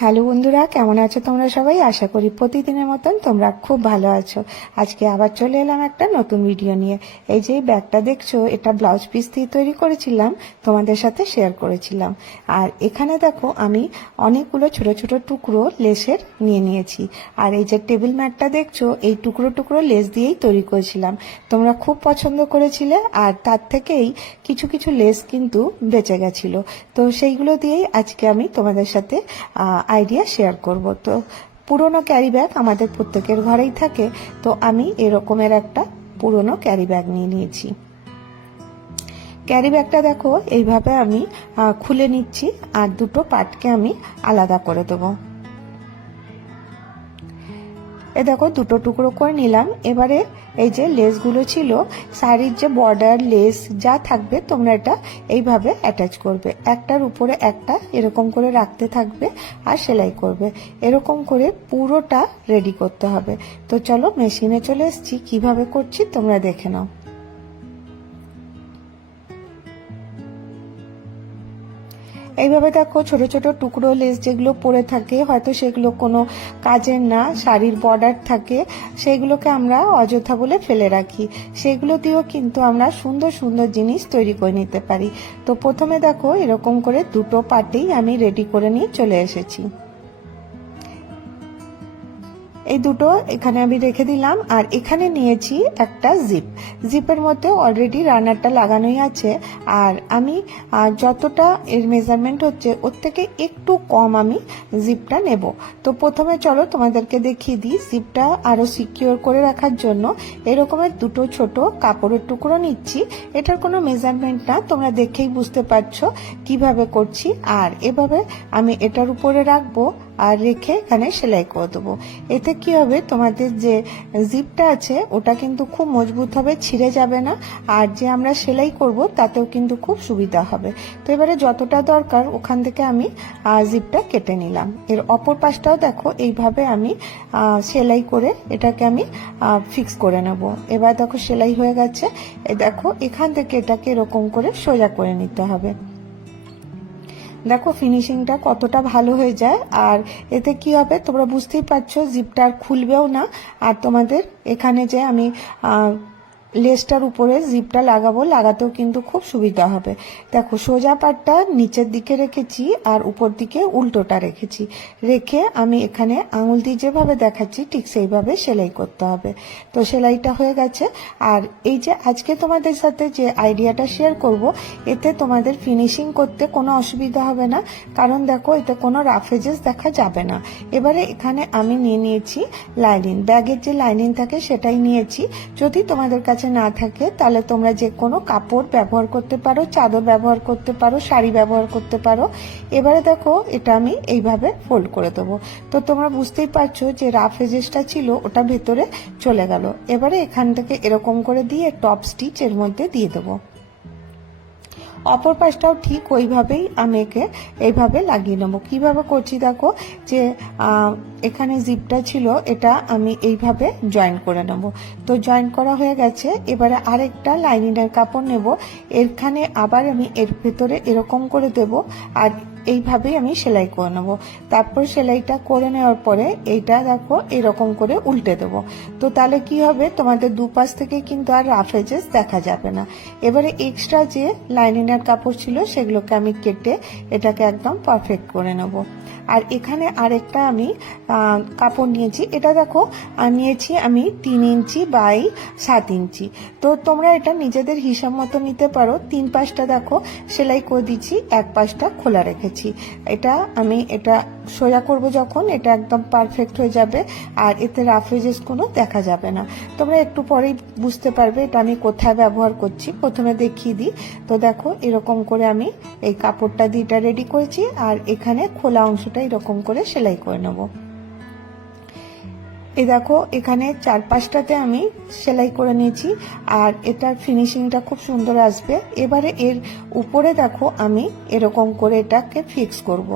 Hello বন্ধুরা, কেমন আছো তোমরা সবাই? আশা করি প্রতিদিনের মতন তোমরা খুব ভালো আছো। আজকে আবার চলে এলাম একটা নতুন ভিডিও নিয়ে। এই যে ব্যাগটা দেখছ, এটা ব্লাউজ পিস দিয়ে তৈরি করেছিলাম, তোমাদের সাথে শেয়ার করেছিলাম। আর এখানে দেখো, আমি অনেকগুলো ছোট ছোট টুকরো লেসের নিয়ে নিয়েছি। আর এই যে টেবিল ম্যাটটা দেখছ, এই টুকরো টুকরো লেস দিয়েই তৈরি করেছিলাম। তোমরা খুব পছন্দ করেছিলে, আর তার থেকেই কিছু কিছু লেস কিন্তু বেঁচে গেছিল। তো সেইগুলো দিয়েই আজকে আমি তোমাদের সাথে আইডিয়া শেয়ার করব। তো পুরনো ক্যারি ব্যাগ আমাদের প্রত্যেকের ঘরেই থাকে, তো আমি এরকমের একটা পুরনো ক্যারি ব্যাগ নিয়ে নিয়েছি। ক্যারি ব্যাগটা দেখো, এইভাবে আমি খুলে নিচ্ছি আর দুটো পার্টকে আমি আলাদা করে দেবো। এ দেখো দুটো টুকরো করে নিলাম। এবারে এই যে লেসগুলো ছিল, শাড়ির যে বর্ডার লেস যা থাকবে তোমরা এটা এইভাবে অ্যাটাচ করবে। একটার উপরে একটা এরকম করে রাখতে থাকবে আর সেলাই করবে। এরকম করে পুরোটা রেডি করতে হবে। তো চলো মেশিনে চলে এসছি। কীভাবে করছি তোমরা দেখে নাও। এইভাবে দেখো ছোট ছোট টুকরো লেস যেগুলো পরে থাকে, হয়তো সেগুলো কোনো কাজের না, শাড়ির বর্ডার থাকে, সেগুলোকে আমরা অযথা বলে ফেলে রাখি। সেগুলো দিয়েও কিন্তু আমরা সুন্দর সুন্দর জিনিস তৈরি করে নিতে পারি। তো প্রথমে দেখো এরকম করে দুটো পাটেই আমি রেডি করে নিয়ে চলে এসেছি। এই দুটো এখানে আমি রেখে দিলাম, আর এখানে নিয়েছি একটা জিপ জিপের মধ্যে অলরেডি রানারটা লাগানোই আছে, আর আমি যতটা এর মেজারমেন্ট হচ্ছে, ওর থেকে একটু কম আমি জিপটা নেব। তো প্রথমে চলো তোমাদেরকে দেখিয়ে দিই জিপটা আরও সিকিওর করে রাখার জন্য। এরকমের দুটো ছোট কাপড়ের টুকরো নিচ্ছি, এটার কোনো মেজারমেন্ট না, তোমরা দেখেই বুঝতে পারছ কীভাবে করছি, আর এভাবে আমি এটার উপরে রাখব আর রেখে এখানে সেলাই করে দেবো। এতে কি হবে? তোমাদের যে জিপটা আছে, ওটা কিন্তু খুব মজবুত হবে, ছিঁড়ে যাবে না। আর যে আমরা সেলাই করব, তাতেও কিন্তু খুব সুবিধা হবে। তো এবারে যতটা দরকার, ওখান থেকে আমি জিপটা কেটে নিলাম। এর অপর পাশটাও দেখো, এইভাবে আমি সেলাই করে এটাকে আমি ফিক্স করে নেব। এবার দেখো, সেলাই হয়ে গেছে। দেখো, এখান থেকে এটাকে এরকম করে সোজা করে নিতে হবে। দেখো ফিনিশিংটা কতটা ভালো হয়ে যায়। আর এতে কি হবে, তোমরা বুঝতেই পারছ জিপটা আর খুলবেও না। আর তোমাদের এখানে যে আমি লেসটার উপরে জিপটা লাগাবো, লাগাতেও কিন্তু খুব সুবিধা হবে। দেখো, সোজা পাটটা নিচের দিকে রেখেছি আর উপর দিকে উল্টোটা রেখেছি। রেখে আমি এখানে আঙুল দিয়ে যেভাবে দেখাচ্ছি, ঠিক সেইভাবে সেলাই করতে হবে। তো সেলাইটা হয়ে গেছে। আর এই যে আজকে তোমাদের সাথে যে আইডিয়াটা শেয়ার করব, এতে তোমাদের ফিনিশিং করতে কোনো অসুবিধা হবে না। কারণ দেখো, এতে কোনো রাফেজেস দেখা যাবে না। এবারে এখানে আমি নিয়ে নিয়েছি লাইনিং ব্যাগের যে লাইনিং থাকে সেটাই নিয়েছি। যদি তোমাদের কাছে না থাকে, তাহলে তোমরা যে কোনো কাপড় ব্যবহার করতে পারো, চাদর ব্যবহার করতে পারো, শাড়ি ব্যবহার করতে পারো। এবারে দেখো, এটা আমি এইভাবে ফোল্ড করে দেবো। তো তোমরা বুঝতেই পারছ যে রাফ এজেসটা ছিল, ওটা ভেতরে চলে গেল। এবারে এখান থেকে এরকম করে দিয়ে টপ স্টিচ এর মধ্যে দিয়ে দেবো। অপর পাশটাও ঠিক ওইভাবেই আমি একে এইভাবে লাগিয়ে নেব। কীভাবে করছি দেখো যে এখানে জিপটা ছিল, এটা আমি এইভাবে জয়েন করে নেব। তো জয়েন করা হয়ে গেছে, এবারে আরেকটা লাইনিংয়ের কাপড় নেব। এখানে আবার আমি এর ভেতরে এরকম করে দেব, আর এইভাবেই আমি সেলাই করে নেব। তারপর সেলাইটা করে নেওয়ার পরে এইটা দেখো এরকম করে উল্টে দেবো। তো তাহলে কি হবে? তোমাদের দুপাশ থেকে কিন্তু আর রাফ এজেস দেখা যাবে না। এবারে এক্সট্রা যে লাইনিংয়ের কাপড় ছিল সেগুলোকে আমি কেটে এটাকে একদম পারফেক্ট করে নেব। আর এখানে আরেকটা আমি কাপড় নিয়েছি। এটা দেখো নিয়েছি আমি তিন ইঞ্চি বাই সাত ইঞ্চি। তো তোমরা এটা নিজেদের হিসাব মতো নিতে পারো। তিন পাশটা দেখো, সেলাই করে দিচ্ছি, এক পাশটা খোলা রেখেছি। এটা আমি, এটা সোজা করব যখন, এটা একদম পারফেক্ট হয়ে যাবে, আর এতে রাফেজেস কোনো দেখা যাবে না। তোমরা একটু পরেই বুঝতে পারবে এটা আমি কোথায় ব্যবহার করছি। প্রথমে দেখিয়ে দিই। তো দেখো, এরকম করে আমি এই কাপড়টা দিয়ে এটা রেডি করেছি, আর এখানে খোলা অংশটা এরকম করে সেলাই করে নেব। এই দেখো, এখানে চার পাঁচটাতে আমি সেলাই করে নিয়েছি, আর এটার ফিনিশিংটা খুব সুন্দর আসবে। এবারে এর উপরে দেখো, আমি এরকম করে এটাকে ফিক্স করব।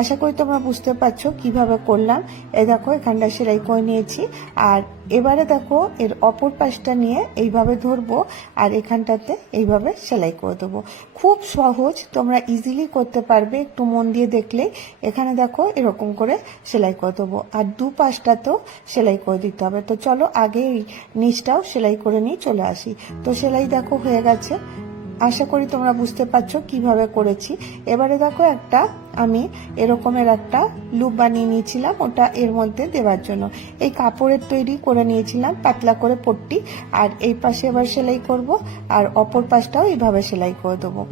আশা করি তোমরা বুঝতে পারছ কীভাবে করলাম। এই দেখো, এখানটা সেলাই করে নিয়েছি, আর এবারে দেখো, এর অপর পাশটা নিয়ে এইভাবে ধরবো, আর এখানটাতে এইভাবে সেলাই করে দেবো। খুব সহজ, তোমরা ইজিলি করতে পারবে, একটু মন দিয়ে দেখলে। এখানে দেখো, এরকম করে সেলাই করে দেবো। আর দু পাশটাতেও সেলাই করে দিতে হবে। তো চলো আগে নিচটাও সেলাই করে নিয়ে চলে আসি। তো সেলাই দেখো হয়ে গেছে। আশা করি তোমরা বুঝতে পারছ কীভাবে করেছি। এবারে দেখো একটা আমি এরকমের একটা লুপ বানিয়ে নিয়েছিলাম, ওটা এর মধ্যে দেওয়ার জন্য। এই কাপড়ের তৈরি করে নিয়েছিলাম, পাতলা করে পট্টি। আর এই পাশে এবার সেলাই করব, আর অপর পাশটাও এইভাবে সেলাই করে দেবো।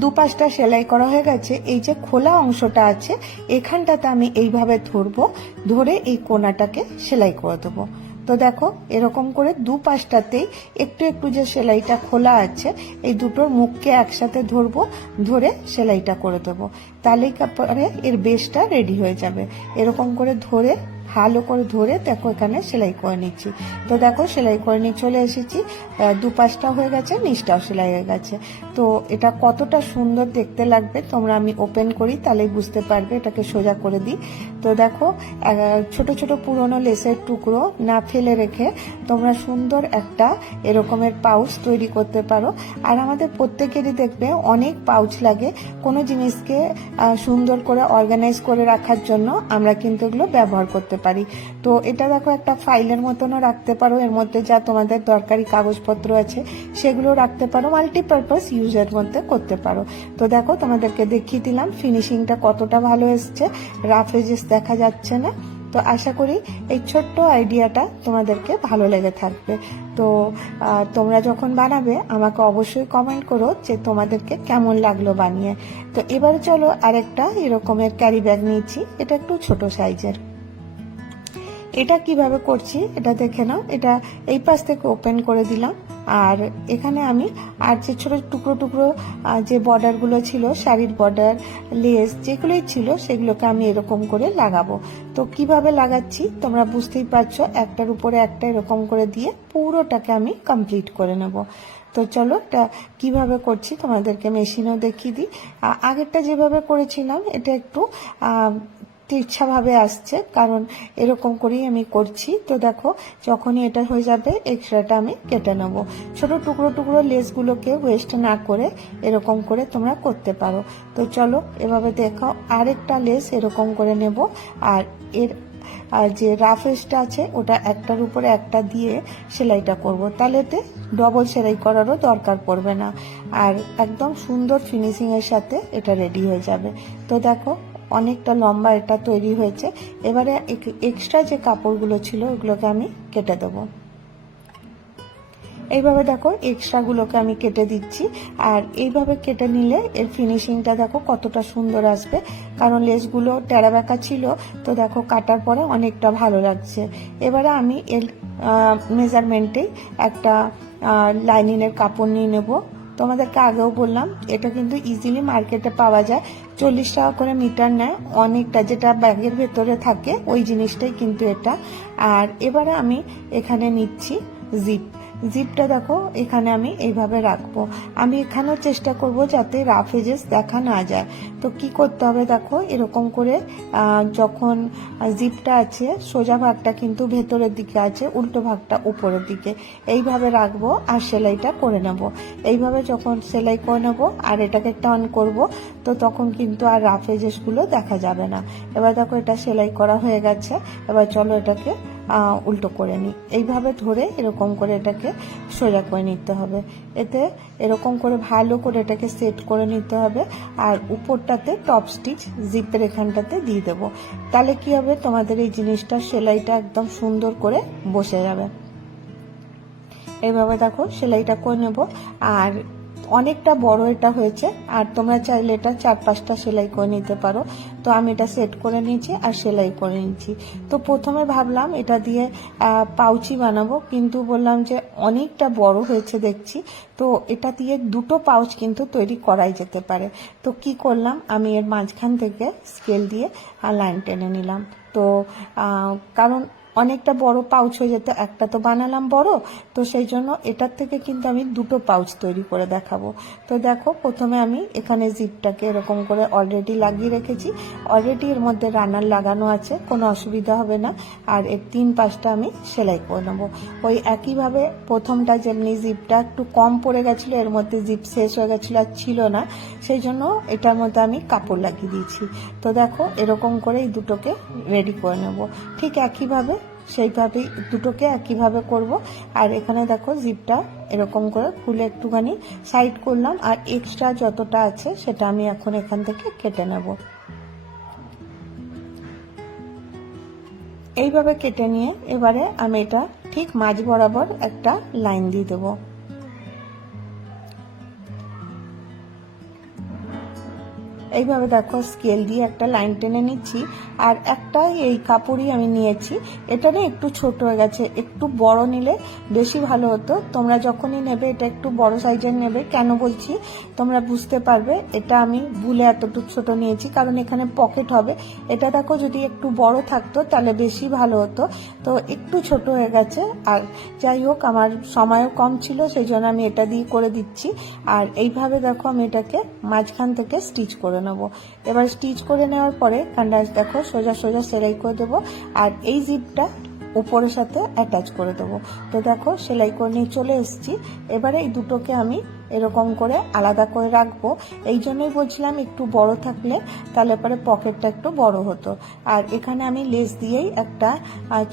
দু পাশটা সেলাই করা হয়ে গেছে। এই যে খোলা অংশটা আছে, এখানটাতে আমি এইভাবে ধরবো, ধরে এই কোনাটাকে সেলাই করে দেবো। তো দেখো, এরকম করে দু পাশটাতেই একটু একটু যে সেলাইটা খোলা আছে, এই দুটোর মুখকে একসাথে ধরবো, ধরে সেলাইটা করে দেবো। তাহলেই পরে এর বেসটা রেডি হয়ে যাবে। এরকম করে ধরে ভালো করে ধরে দেখো এখানে সেলাই করে নিচ্ছি। তো দেখো সেলাই করে নিয়ে চলে এসেছি। আহ, দু পাশটা হয়ে গেছে নিচটাও সেলাই হয়ে গেছে। তো এটা কতটা সুন্দর দেখতে লাগবে তোমরা আমি ওপেন করি তাহলেই বুঝতে পারবে এটাকে সোজা করে দিই। তো দেখো ছোট ছোট পুরনো লেসের টুকরো না ফেলে রেখে তোমরা সুন্দর একটা এরকমের পাউচ তৈরি করতে পারো। আর আমাদের প্রত্যেকেরই দেখবে অনেক পাউচ লাগে কোনো জিনিসকে সুন্দর করে অর্গানাইজ করে রাখার জন্য আমরা কিন্তু এগুলো ব্যবহার করতে পারি। তো এটা দেখো একটা ফাইলের মতনও রাখতে পারো। এর মধ্যে যা তোমাদের দরকারি কাগজপত্র আছে, সেগুলো রাখতে পারো। মাল্টিপারপাস ইউজের মধ্যে করতে পারো। তো দেখো, তোমাদেরকে দেখিয়ে দিলাম ফিনিশিংটা কতটা ভালো এসছে। রাফ এজেস দেখা যাচ্ছে না। তো আশা করি এই ছোট্ট আইডিয়াটা তোমাদেরকে ভালো লেগে থাকবে। তো তোমরা যখন বানাবে, আমাকে অবশ্যই কমেন্ট করো যে তোমাদেরকে কেমন লাগল বানিয়ে। তো এবার চলো আরেকটা এরকমের ক্যারি ব্যাগ নিয়েছি। এটা একটু ছোট সাইজের এটা কীভাবে করছি এটা দেখে নাও। এটা এই পাশ থেকে ওপেন করে দিলাম। আর এখানে আমি আর যে ছোটো টুকরো টুকরো যে বর্ডারগুলো ছিল, শাড়ির বর্ডার লেস যেগুলোই ছিল, সেগুলোকে আমি এরকম করে লাগাবো। তো কীভাবে লাগাচ্ছি তোমরা বুঝতেই পারছ, একটার উপরে একটা এরকম করে দিয়ে পুরোটাকে আমি কমপ্লিট করে নেব। তো চলো এটা কীভাবে করছি তোমাদেরকে মেশিনও দেখিয়ে দিই। আগেরটা যেভাবে করেছিলাম, এটা একটু ইচ্ছাভাবে আসছে, কারণ এরকম করেই আমি করছি। তো দেখো, যখনই এটা হয়ে যাবে এক্সট্রাটা আমি কেটে নেব। ছোট টুকরো টুকরো লেসগুলোকে ওয়েস্ট না করে এরকম করে তোমরা করতে পারো। তো চলো, এভাবে দেখাও। আরেকটা লেস এরকম করে নেব, আর এর, আর যে রাফেসটা আছে, ওটা একটার উপরে একটা দিয়ে সেলাইটা করব। তাহলে এতে ডবল সেলাই করারও দরকার পড়বে না। আর একদম সুন্দর ফিনিশিংয়ের সাথে এটা রেডি হয়ে যাবে। তো দেখো অনেকটা লম্বা এটা তৈরি হয়েছে। এবারে এক্সট্রা যে কাপড়গুলো ছিল, ওগুলোকে আমি কেটে দেবো। এইভাবে দেখো এক্সট্রাগুলোকে আমি কেটে দিচ্ছি। আর এইভাবে কেটে নিলে এর ফিনিশিংটা দেখো কতটা সুন্দর আসবে। কারণ লেসগুলো টেরা বেঁকা ছিল, তো দেখো কাটার পরে অনেকটা ভালো লাগছে। এবারে আমি এর মেজারমেন্টেই একটা লাইনিংয়ের কাপড় নিয়ে নেব। তোমাদেরকে আগেও বললাম, এটা কিন্তু ইজিলি মার্কেটে পাওয়া যায়। চল্লিশ টাকা করে মিটার নেয়, অনেকটা যেটা ব্যাগের ভেতরে থাকে, ওই জিনিসটাই কিন্তু এটা। আর এবারে আমি এখানে নিচ্ছি জিপ জিপটা দেখো, এখানে আমি এইভাবে রাখব। আমি এখানেও চেষ্টা করব যাতে রাফ এজেস দেখা না যায়। তো কি করতে হবে দেখো, এরকম করে যখন জিপটা আছে, সোজা ভাগটা কিন্তু ভেতরের দিকে আছে, উল্টো ভাগটা উপরের দিকে। এইভাবে রাখব আর সেলাইটা করে নেব। এইভাবে যখন সেলাই করে নেব আর এটাকে টার্ন করব, তো তখন কিন্তু আর রাফ এজেসগুলো দেখা যাবে না। এবার দেখো এটা সেলাই করা হয়ে গেছে। এবার চলো এটাকে উল্টো করে নিই এইভাবে ধরে এরকম করে এটাকে সোজা করে নিতে হবে। এতে এরকম করে ভালো করে এটাকে সেট করে নিতে হবে। আর উপরটাতে টপ স্টিচ জিপের এখানটাতে দিয়ে দেবো। তাহলে কি হবে? তোমাদের এই জিনিসটা সেলাইটা একদম সুন্দর করে বসে যাবে। এইভাবে দেখো সেলাইটা করে নেব। আর অনেকটা বড় এটা হয়েছে, আর তোমরা চাইলে এটা চার পাঁচটা সেলাই করে নিতে পারো। তো আমি এটা সেট করে নিয়েছি আর সেলাই করে নিয়েছি। তো প্রথমে ভাবলাম এটা দিয়ে পাউচি বানাবো, কিন্তু বললাম যে অনেকটা বড় হয়েছে দেখছি। তো এটা দিয়ে দুটো পাউচ কিন্তু তৈরি করাই যেতে পারে। তো কি করলাম, আমি এর মাঝখান থেকে স্কেল দিয়ে লাইন টেনে নিলাম। তো কারণ অনেকটা বড় পাউচ হয়ে যেত, একটা তো বানালাম বড়, তো সেই জন্য এটার থেকে কিন্তু আমি দুটো পাউচ তৈরি করে দেখাবো। তো দেখো, প্রথমে আমি এখানে জিপটাকে এরকম করে অলরেডি লাগিয়ে রেখেছি। অলরেডি এর মধ্যে রানার লাগানো আছে, কোনো অসুবিধা হবে না। আর এর তিন পাশটা আমি সেলাই করে নেব। ওই একইভাবে প্রথমটা যেমনি জিপটা একটু কম পড়ে গেছিল, এর মধ্যে জিপ শেষ হয়ে গেছিল আর ছিল না, সেই জন্য এটার মধ্যে আমি কাপড় লাগিয়ে দিয়েছি। তো দেখো, এরকম করে এই দুটোকে রেডি করে নেব। ঠিক একইভাবে সেইভাবেই দুটোকে একইভাবে করব। আর এখানে দেখো জিপটা এরকম করে খুলে একটুখানি সাইড করলাম আর এক্সট্রা যতটা আছে সেটা আমি এখন এখান থেকে কেটে নেব। এইভাবে কেটে নিয়ে এবারে আমি এটা ঠিক মাঝ বরাবর একটা লাইন দিয়ে দেবো। এইভাবে দেখো স্কেল দিয়ে একটা লাইন টেনে নিচ্ছি, আর একটা এই কাপড়ই আমি নিয়েছি। এটা না একটু ছোট হয়ে গেছে, একটু বড় নিলে বেশি ভালো হতো। তোমরা যখনই নেবে, এটা একটু বড় সাইজের নেবে, কেন বলছি? তোমরা বুঝতে পারবে, এটা আমি ভুলে এতটুকু ছোট নিয়েছি, কারণ এখানে পকেট হবে। এটা দেখো যদি একটু বড় থাকতো, তাহলে বেশি ভালো হতো। তো একটু ছোট হয়ে গেছে, আর যাই হোক, আমার সময়ও কম ছিল, সেই জন্য আমি এটা দিয়ে করে দিচ্ছি। আর এইভাবে দেখো আমি এটাকে মাঝখান থেকে স্টিচ করে নেব। এবার স্টিচ করে নেওয়ার পরে কান্ডাজ দেখো সোজা সোজা সেলাই করে দেবো আর এই জিপটা উপরের সাথে অ্যাটাচ করে দেবো। তো দেখো সেলাই করে নিয়ে চলে এসেছি। এবারে এই দুটোকে আমি এরকম করে আলাদা করে রাখব। এই জন্যই বলছিলাম একটু বড় থাকলে তাহলে পরে পকেটটা একটু বড় হতো। আর এখানে আমি লেস দিয়েই একটা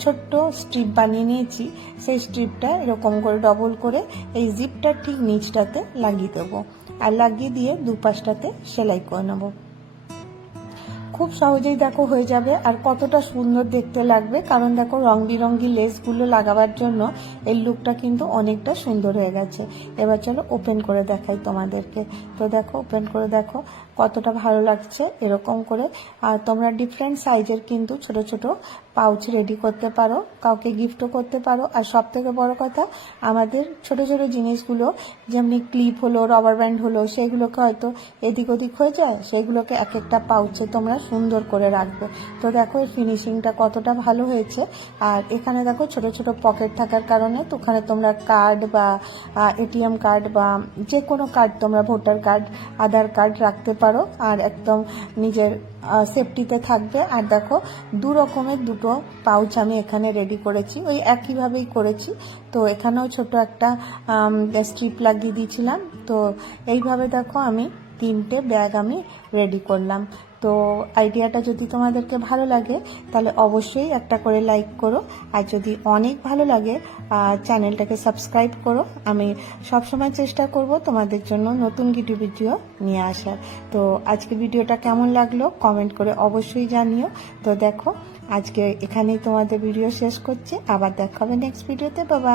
ছোট্ট স্ট্রিপ বানিয়ে নিয়েছি। সেই স্ট্রিপটা এরকম করে ডবল করে এই জিপটার ঠিক নিচটাতে লাগিয়ে দেবো। আর লাগিয়ে দিয়ে দুপাশটাতে সেলাই করে নেব। খুব সহজেই দেখো হয়ে যাবে আর কতটা সুন্দর দেখতে লাগবে। কারণ দেখো রং বিরঙ্গি লেসগুলো লাগাবার জন্য এই লুকটা কিন্তু অনেকটা সুন্দর হয়ে গেছে। এবার চলো ওপেন করে দেখাই তোমাদেরকে। তো দেখো ওপেন করে দেখো কতটা ভালো লাগছে এরকম করে। আর তোমরা ডিফারেন্ট সাইজের কিন্তু ছোট ছোট পাউচ রেডি করতে পারো, কাউকে গিফটও করতে পারো। আর সব থেকে বড় কথা, আমাদের ছোট ছোট জিনিসগুলো, যেমনি ক্লিপ হলো রবার ব্যান্ড হলো, সেগুলোকে হয়তো এদিক ওদিক হয়ে যায়, সেগুলোকে এক একটা পাউচে তোমরা সুন্দর করে রাখবে। তো দেখো এর ফিনিশিংটা কতটা ভালো হয়েছে। আর এখানে দেখো, ছোট ছোট পকেট থাকার কারণে তো ওখানে তোমরা কার্ড বা এটিএম কার্ড বা যে কোনো কার্ড তোমরা ভোটার কার্ড আধার কার্ড রাখতে পারো। আর একদম নিজের সেফটিতে থাকবে। আর দেখো, দু রকমের দুটো পাউচ আমি এখানে রেডি করেছি। ওই একইভাবেই করেছি। তো এখানেও ছোট একটা স্ট্রিপ লাগিয়ে দিয়েছিলাম। তো এইভাবে দেখো আমি তিনটে ব্যাগ আমি রেডি করলাম। তো আইডিয়াটা যদি তোমাদেরকে ভালো লাগে, তাহলে অবশ্যই একটা করে লাইক করো। আর যদি অনেক ভালো লাগে চ্যানেলটাকে সাবস্ক্রাইব করো। আমি সবসময় চেষ্টা করব তোমাদের জন্য নতুন কিছু ভিডিও নিয়ে আসার। তো আজকে ভিডিওটা কেমন লাগল কমেন্ট করে অবশ্যই জানিও। তো দেখো, আজকে এখানেই তোমাদের ভিডিও শেষ করছি। আবার দেখা হবে নেক্সট ভিডিওতে বাবা